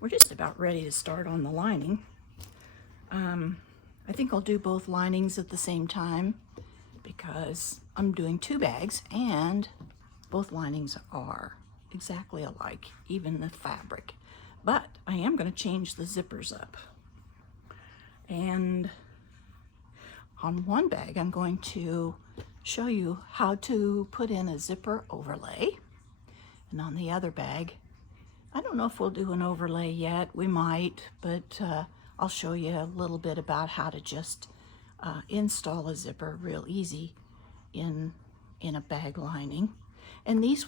we're just about ready to start on the lining. I think I'll do both linings at the same time because I'm doing 2 bags and both linings are exactly alike, even the fabric. But I am going to change the zippers up. And on one bag, I'm going to show you how to put in a zipper overlay. And on the other bag, I don't know if we'll do an overlay yet. We might, but I'll show you a little bit about how to just install a zipper real easy in a bag lining. And these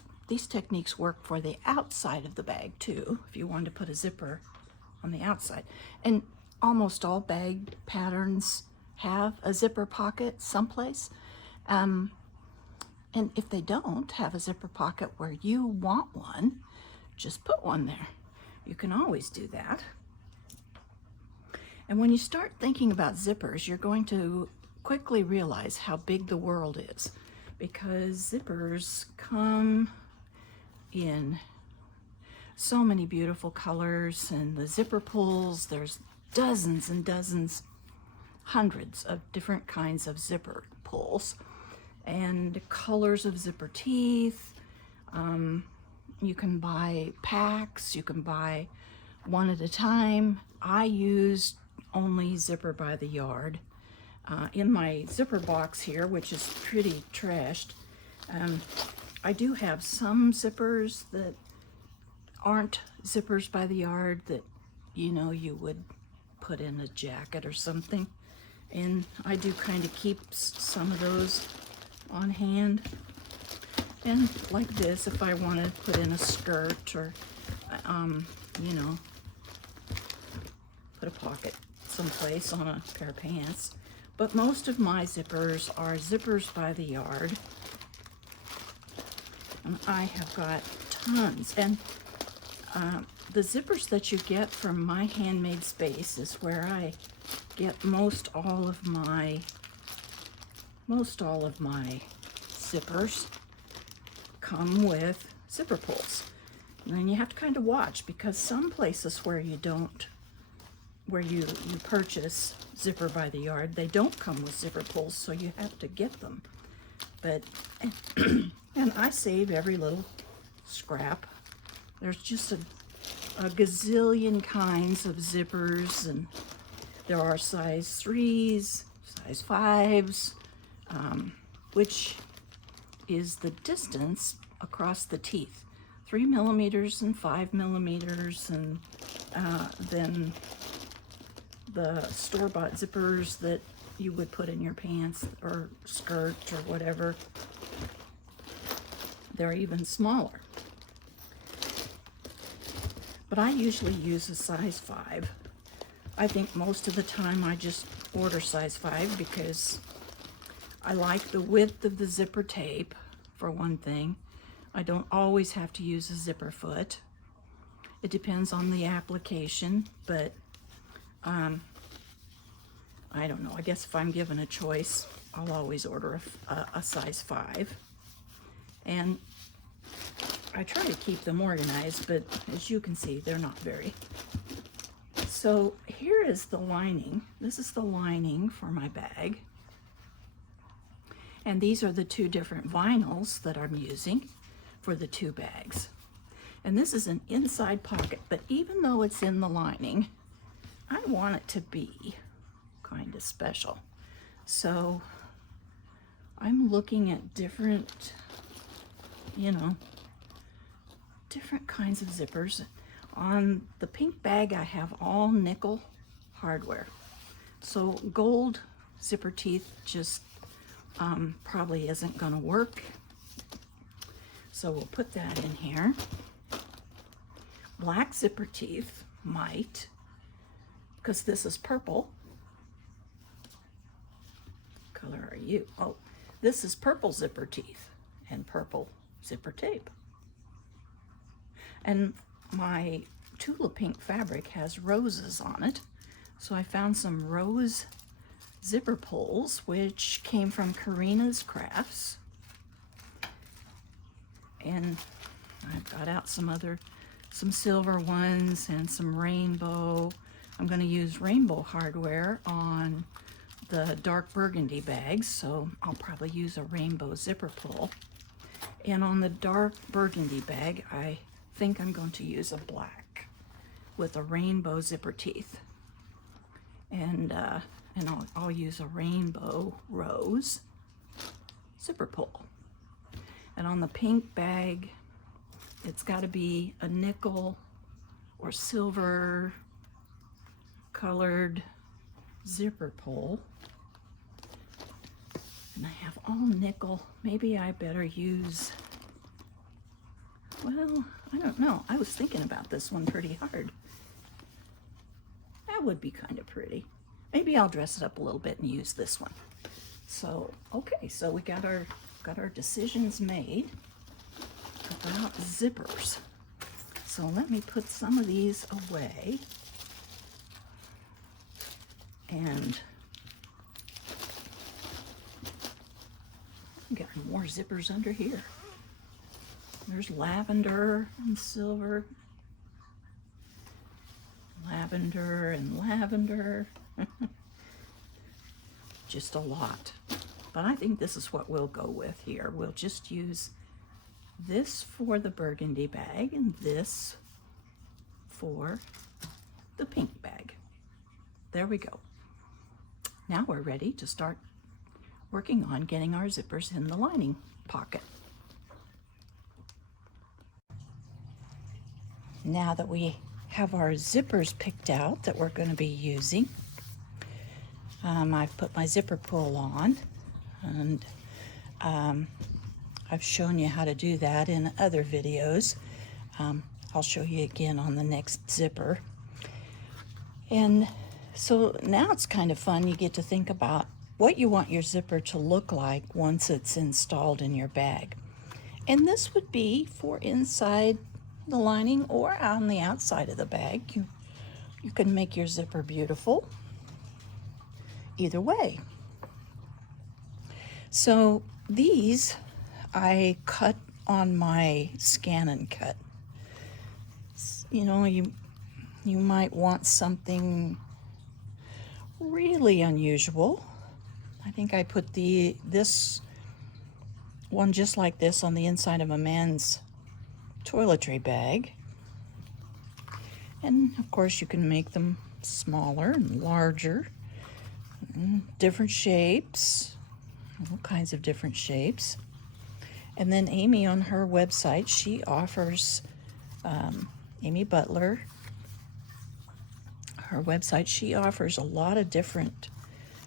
techniques work for the outside of the bag too, if you want to put a zipper on the outside. And almost all bag patterns have a zipper pocket someplace. And if they don't have a zipper pocket where you want one, just put one there. You can always do that. And when you start thinking about zippers, you're going to quickly realize how big the world is, because zippers come in so many beautiful colors, and the zipper pulls, there's dozens and dozens, hundreds of different kinds of zipper pulls and colors of zipper teeth. You can buy packs, you can buy one at a time. I use only zipper by the yard. In my zipper box here, which is pretty trashed, I do have some zippers that aren't zippers by the yard that, you know, you would put in a jacket or something. And I do kind of keep some of those on hand. And like this, if I want to put in a skirt or, you know, put a pocket someplace on a pair of pants. But most of my zippers are zippers by the yard. And I have got tons. And the zippers that you get from my handmade space is where I get most all of my zippers come with zipper pulls. And then you have to kind of watch, because some places where you purchase zipper by the yard, they don't come with zipper pulls, so you have to get them. But and I save every little scrap. There's just a gazillion kinds of zippers, and there are size 3s, size 5s, which is the distance across the teeth. 3 millimeters and 5 millimeters, and then the store-bought zippers that you would put in your pants or skirt or whatever, they're even smaller. But I usually use a size 5. I think most of the time I just order size 5 because I like the width of the zipper tape, for one thing. I don't always have to use a zipper foot. It depends on the application, but I don't know. I guess if I'm given a choice, I'll always order a size 5. And I try to keep them organized, but as you can see, they're not very. So here is the lining. This is the lining for my bag. And these are the 2 different vinyls that I'm using for the 2 bags. And this is an inside pocket, but even though it's in the lining, I want it to be kind of special. So I'm looking at different, you know, different kinds of zippers. On the pink bag, I have all nickel hardware. So gold zipper teeth just probably isn't gonna work. So we'll put that in here. Black zipper teeth might, because this is purple. What color are you? Oh, this is purple zipper teeth and purple zipper tape. And my Tula Pink fabric has roses on it. So I found some rose zipper pulls, which came from Carina's Crafts. And I've got out some other some silver ones and some rainbow. I'm going to use rainbow hardware on the dark burgundy bags, so I'll probably use a rainbow zipper pull. And on the dark burgundy bag, I think I'm going to use a black with a rainbow zipper teeth. And I'll use a rainbow rose zipper pull. And on the pink bag, it's got to be a nickel or silver colored zipper pull. And I have all nickel. Maybe I better use, well, I don't know. I was thinking about this one pretty hard. That would be kind of pretty. Maybe I'll dress it up a little bit and use this one. So, okay, so we got our decisions made about zippers. So let me put some of these away. And I'm getting more zippers under here. There's lavender and silver. Lavender and lavender. Just a lot. But I think this is what we'll go with here. We'll just use this for the burgundy bag and this for the pink bag. There we go. Now we're ready to start working on getting our zippers in the lining pocket. Now that we have our zippers picked out that we're going to be using, I've put my zipper pull on, and I've shown you how to do that in other videos. I'll show you again on the next zipper. And so now it's kind of fun. You get to think about what you want your zipper to look like once it's installed in your bag. And this would be for inside the lining or on the outside of the bag. You can make your zipper beautiful either way. So these I cut on my scan and cut. You know, you might want something really unusual. I think I put this one just like this on the inside of a man's toiletry bag. And of course you can make them smaller and larger, different shapes, all kinds of different shapes. And then Amy on her website, she offers, Amy Butler, her website, she offers a lot of different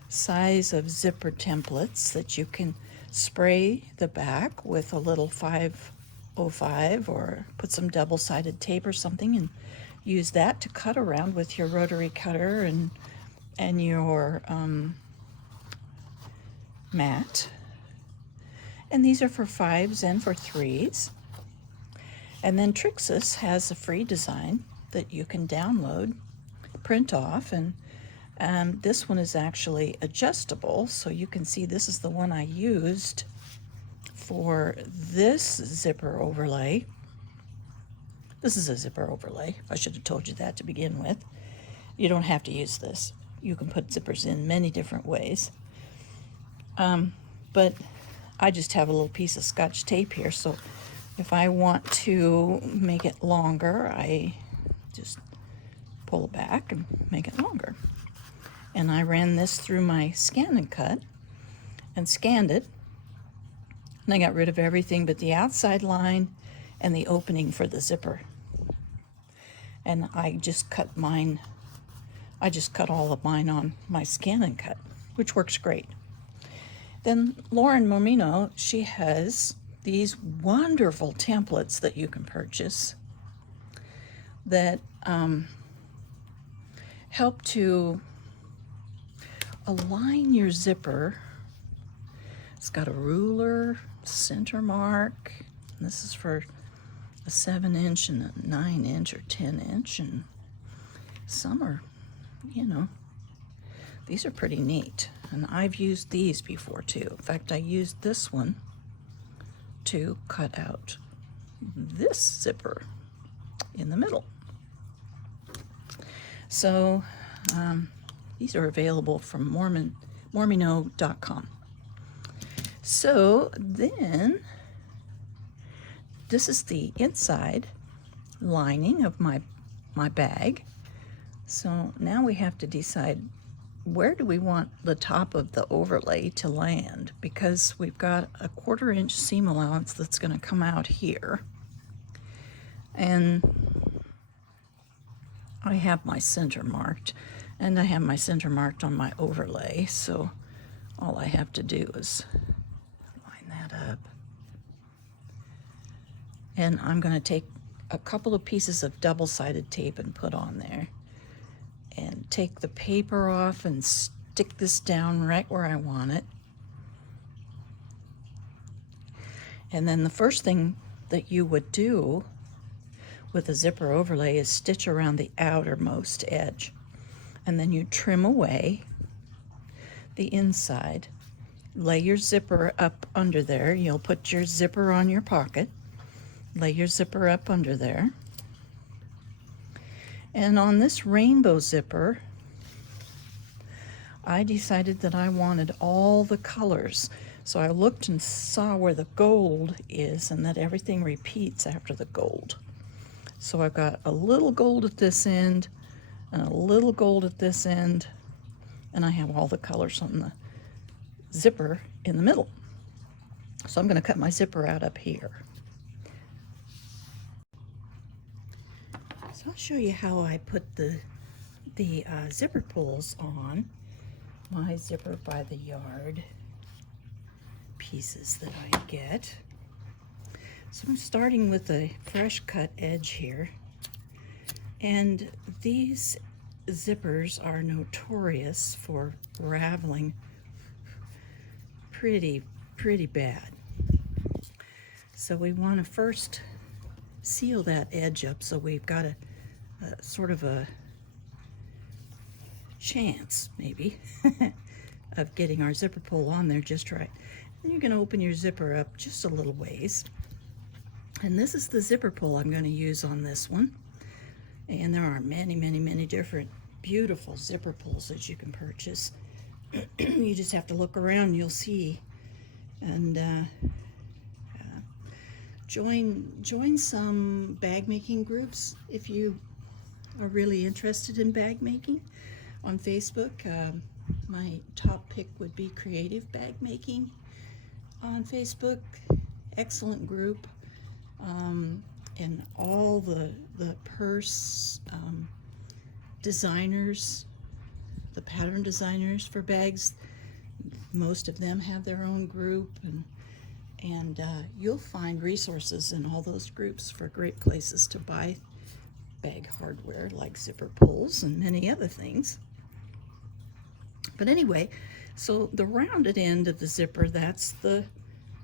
size of zipper templates that you can spray the back with a little 505 or put some double-sided tape or something and use that to cut around with your rotary cutter and your mat. And these are for 5s and for 3s. And then Tryxus has a free design that you can download, print off, and this one is actually adjustable. So you can see this is the one I used for this zipper overlay. This is a zipper overlay. I should have told you that to begin with. You don't have to use this. You can put zippers in many different ways. But I just have a little piece of Scotch tape here, so if I want to make it longer, I just pull it back and make it longer. And I ran this through my scan and cut and scanned it, and I got rid of everything but the outside line and the opening for the zipper. And I just cut all of mine on my scan and cut, which works great. Then Lauren Moremeknow, she has these wonderful templates that you can purchase that help to align your zipper. It's got a ruler, center mark. And this is for a 7-inch and a 9-inch or 10-inch, and some are, you know, these are pretty neat. And I've used these before too. In fact, I used this one to cut out this zipper. in the middle. So these are available from Moremeknow.com. So then, this is the inside lining of my bag. So now we have to decide, where do we want the top of the overlay to land? Because we've got a 1/4 inch seam allowance that's going to come out here. And I have my center marked, and I have my center marked on my overlay, so all I have to do is line that up. And I'm going to take a couple of pieces of double-sided tape and put on there, and take the paper off and stick this down right where I want it. And then the first thing that you would do with a zipper overlay is stitch around the outermost edge, and then you trim away the inside. Lay your zipper up under there. You'll put your zipper on your pocket, lay your zipper up under there, and on this rainbow zipper I decided that I wanted all the colors, so I looked and saw where the gold is and that everything repeats after the gold. So I've got a little gold at this end and a little gold at this end, and I have all the colors on the zipper in the middle. So I'm going to cut my zipper out up here. So I'll show you how I put the zipper pulls on my zipper by the yard pieces that I get. So I'm starting with a fresh cut edge here, and these zippers are notorious for raveling pretty bad. So we want to first seal that edge up, so we've got a sort of a chance maybe of getting our zipper pull on there just right. Then you're going to open your zipper up just a little ways. And this is the zipper pull I'm going to use on this one. And there are many different beautiful zipper pulls that you can purchase. You just have to look around, you'll see. And join some bag making groups if you are really interested in bag making on Facebook. My top pick would be Creative Bag Making on Facebook. Excellent group. And all the purse designers, the pattern designers for bags, most of them have their own group, and you'll find resources in all those groups for great places to buy bag hardware like zipper pulls and many other things. But anyway, so the rounded end of the zipper, that's the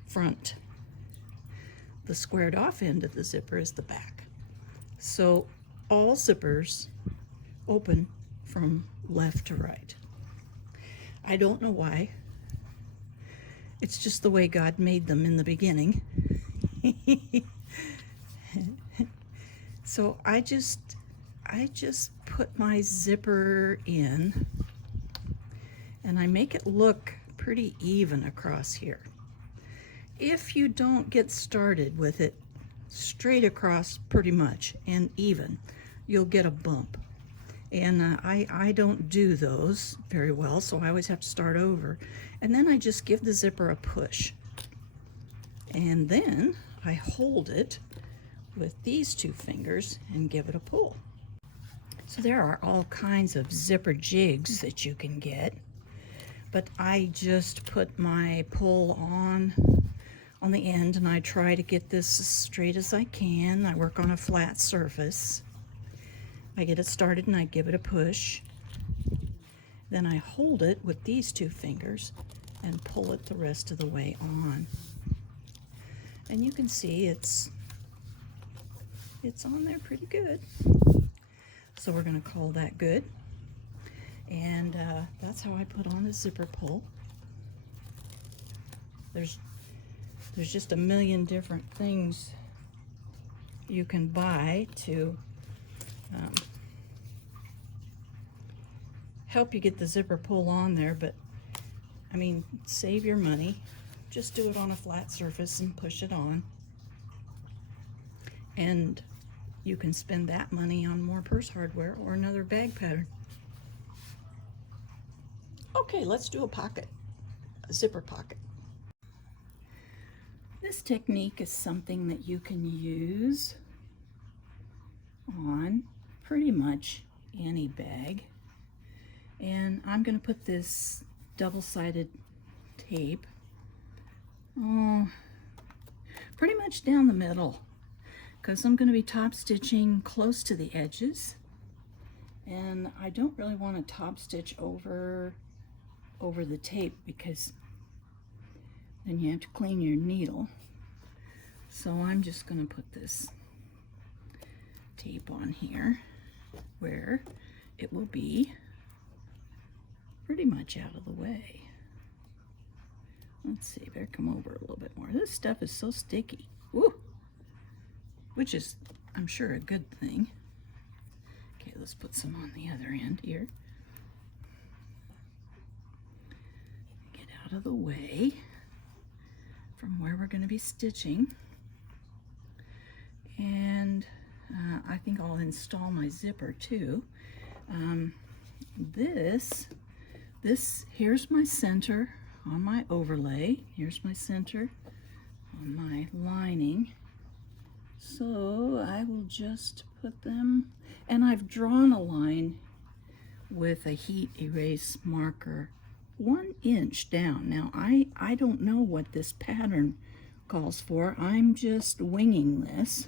front. The squared off end of the zipper is the back. So all zippers open from left to right. I don't know why. It's just the way God made them in the beginning. So I just put my zipper in, and I make it look pretty even across here. If you don't get started with it straight across pretty much and even, you'll get a bump. And I don't do those very well, so I always have to start over. And then I just give the zipper a push. And then I hold it with these two fingers and give it a pull. So there are all kinds of zipper jigs that you can get, but I just put my pull on the end, and I try to get this as straight as I can. I work on a flat surface. I get it started and I give it a push. Then I hold it with these two fingers and pull it the rest of the way on. And you can see it's on there pretty good. So we're going to call that good. And that's how I put on a zipper pull. There's just a million different things you can buy to help you get the zipper pull on there, but I mean, save your money. Just do it on a flat surface and push it on. And you can spend that money on more purse hardware or another bag pattern. Okay, let's do a pocket, a zipper pocket. This technique is something that you can use on pretty much any bag. And I'm going to put this double-sided tape pretty much down the middle, because I'm going to be top stitching close to the edges, and I don't really want to top stitch over the tape, because then you have to clean your needle. So I'm just going to put this tape on here where it will be pretty much out of the way. Let's see, better come over a little bit more. This stuff is so sticky. Woo! Which is, I'm sure, a good thing. Okay, let's put some on the other end here. Get out of the way from where we're going to be stitching. And I think I'll install my zipper too. Here's my center on my overlay. Here's my center on my lining. So I will just put them, and I've drawn a line with a heat erase marker 1 inch down. Now I don't know what this pattern calls for. I'm just winging this.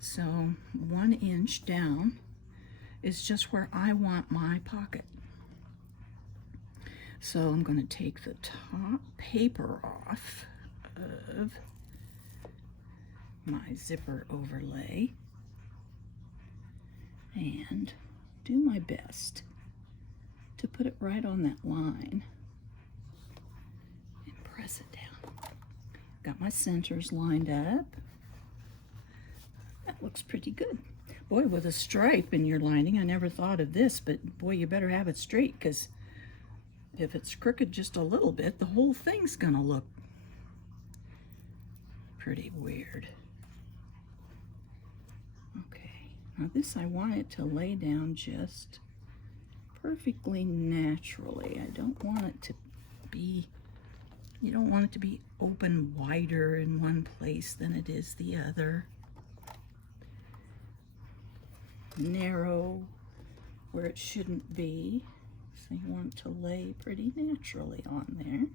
So 1 inch down is just where I want my pocket. So I'm going to take the top paper off of my zipper overlay and do my best to put it right on that line and press it down. Got my centers lined up. That looks pretty good. Boy, with a stripe in your lining, I never thought of this, but boy, you better have it straight, because if it's crooked just a little bit, the whole thing's gonna look pretty weird. Okay, now this, I want it to lay down just perfectly naturally. I don't want it to be, you don't want it to be open wider in one place than it is the other. Narrow where it shouldn't be. So you want it to lay pretty naturally on there.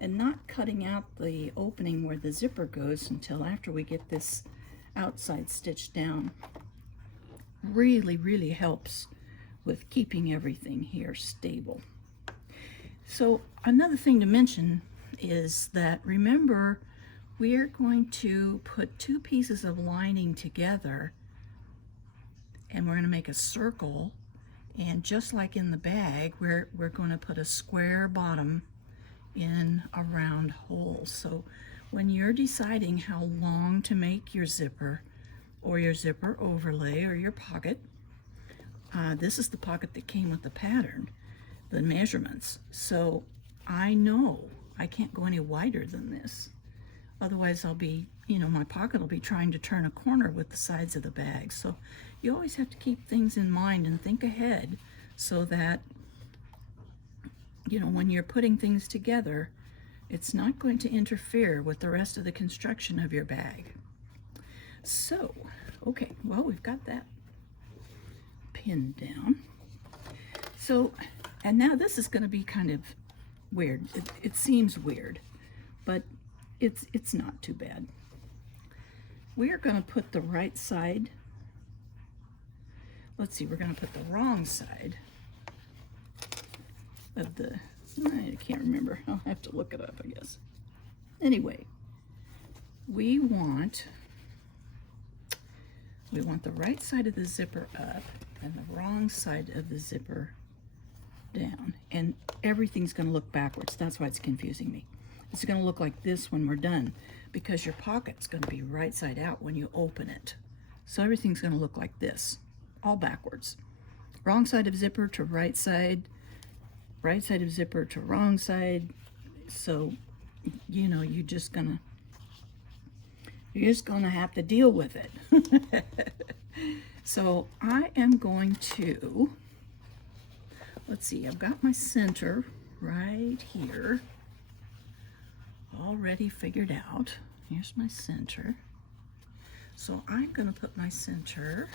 And not cutting out the opening where the zipper goes until after we get this outside stitched down. Really, really helps with keeping everything here stable. So another thing to mention is that, remember, we're going to put 2 pieces of lining together, and we're going to make a circle, and just like in the bag, we're going to put a square bottom in a round hole. So when you're deciding how long to make your zipper or your zipper overlay or your pocket, this is the pocket that came with the pattern, the measurements. So I know I can't go any wider than this. Otherwise I'll be, my pocket will be trying to turn a corner with the sides of the bag. So you always have to keep things in mind and think ahead, so that, when you're putting things together, it's not going to interfere with the rest of the construction of your bag. So, okay, well, we've got that pinned down. So, and now this is going to be kind of weird. It seems weird, but it's not too bad. We are going to put the right side, let's see, we're going to put the wrong side of the, I can't remember, I'll have to look it up, I guess. Anyway, we want the right side of the zipper up and the wrong side of the zipper down, and everything's going to look backwards. That's why it's confusing me. It's going to look like this when we're done, because your pocket's going to be right side out when you open it. So everything's going to look like this, all backwards. Wrong side of zipper to right side of zipper to wrong side. So, you know, you're just gonna have to deal with it. So I am going to, let's see, I've got my center right here already figured out. Here's my center. So I'm going to put my center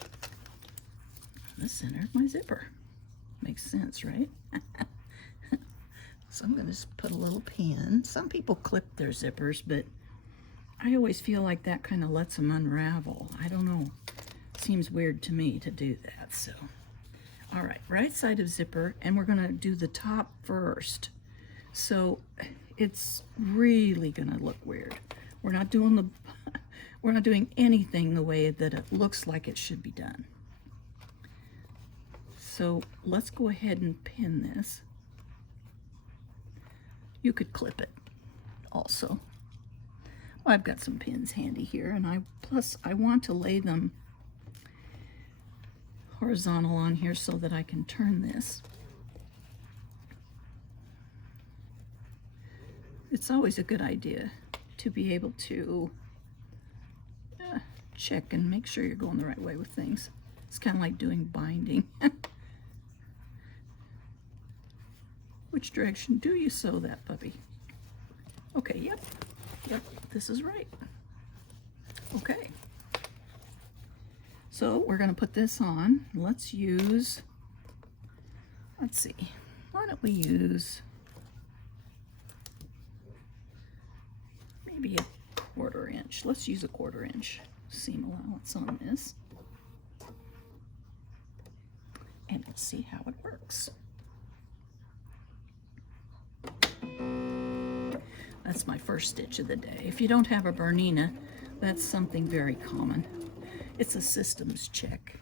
on the center of my zipper. Makes sense, right? So I'm going to just put a little pin. Some people clip their zippers, but I always feel like that kind of lets them unravel. I don't know. Seems weird to me to do that. So, all right, right side of zipper, and we're going to do the top first. So it's really going to look weird. We're not doing anything the way that it looks like it should be done. So let's go ahead and pin this. You could clip it also. Well, I've got some pins handy here, and plus I want to lay them horizontal on here so that I can turn this. It's always a good idea to be able to check and make sure you're going the right way with things. It's kind of like doing binding. Which direction do you sew that puppy? Okay, yep, this is right. Okay. So we're going to put this on. Let's see, why don't we use maybe a 1/4 inch. Let's use a 1/4 inch seam allowance on this. And let's see how it works. That's my first stitch of the day. If you don't have a bernina, that's something very common. It's a systems check.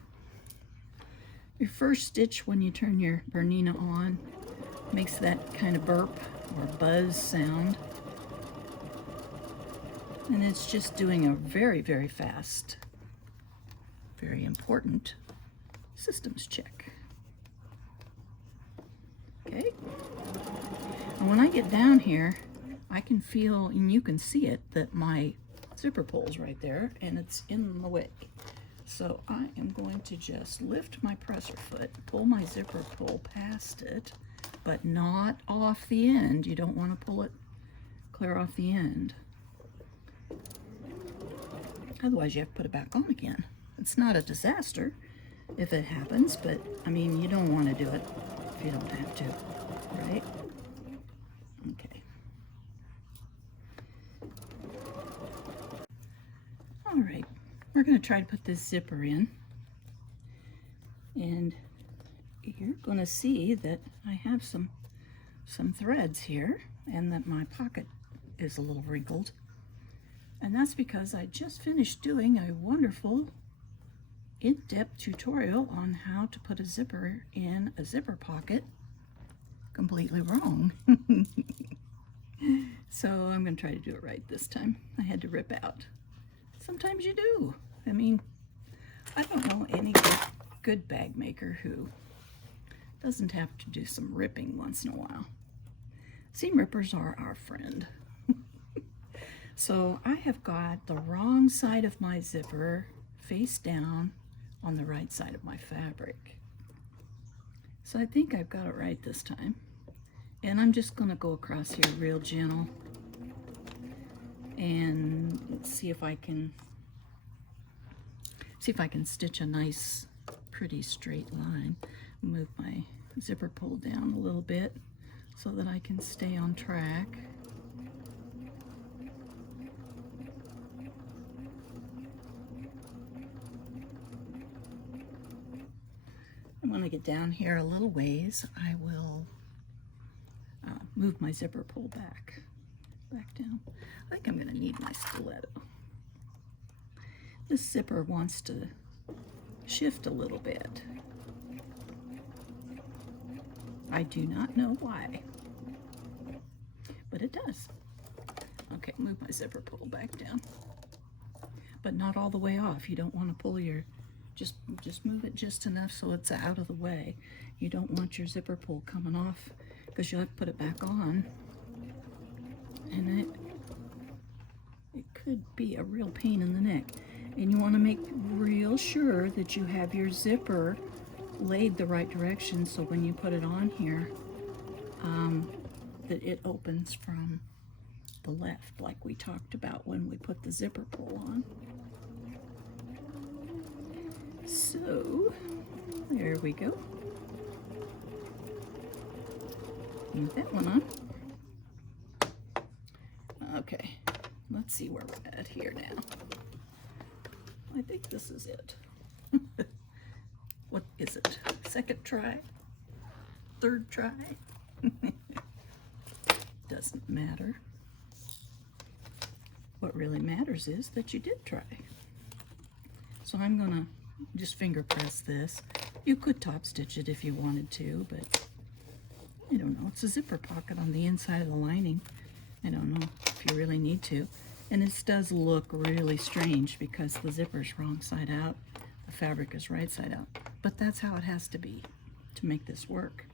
Your first stitch when you turn your bernina on makes that kind of burp or buzz sound. And it's just doing a very, very fast, very important systems check. Okay? And when I get down here, I can feel, and you can see it, that my zipper pull's right there, and it's in the way. So I am going to just lift my presser foot, pull my zipper pull past it, but not off the end. You don't want to pull it clear off the end. Otherwise, you have to put it back on again. It's not a disaster if it happens, but I mean, you don't want to do it if you don't have to, right? Okay. All right, we're going to try to put this zipper in, and you're going to see that I have some threads here, and that my pocket is a little wrinkled, and that's because I just finished doing a wonderful in-depth tutorial on how to put a zipper in a zipper pocket completely wrong. So I'm going to try to do it right this time. I had to rip out. Sometimes you do. I mean, I don't know any good bag maker who doesn't have to do some ripping once in a while. Seam rippers are our friend. So I have got the wrong side of my zipper face down on the right side of my fabric. So I think I've got it right this time. And I'm just going to go across here real gentle and see if I can stitch a nice pretty straight line. Move my zipper pull down a little bit so that I can stay on track. And when I get down here a little ways, I will move my zipper pull back down. I think I'm going to need my stiletto. This zipper wants to shift a little bit. I do not know why, but it does. Okay, move my zipper pull back down, but not all the way off. You don't want to pull your, just move it just enough so it's out of the way. You don't want your zipper pull coming off, because you'll have to put it back on, and it could be a real pain in the neck. And you want to make real sure that you have your zipper laid the right direction, so when you put it on here, that it opens from the left, like we talked about when we put the zipper pull on. So there we go. Move that one on. Okay, let's see where we're at here now. I think this is it. What is it? Second try? Third try? Doesn't matter. What really matters is that you did try. So I'm gonna just finger press this. You could top stitch it if you wanted to, but I don't know. It's a zipper pocket on the inside of the lining. I don't know if you really need to. And this does look really strange because the zipper's wrong side out, the fabric is right side out. But that's how it has to be to make this work.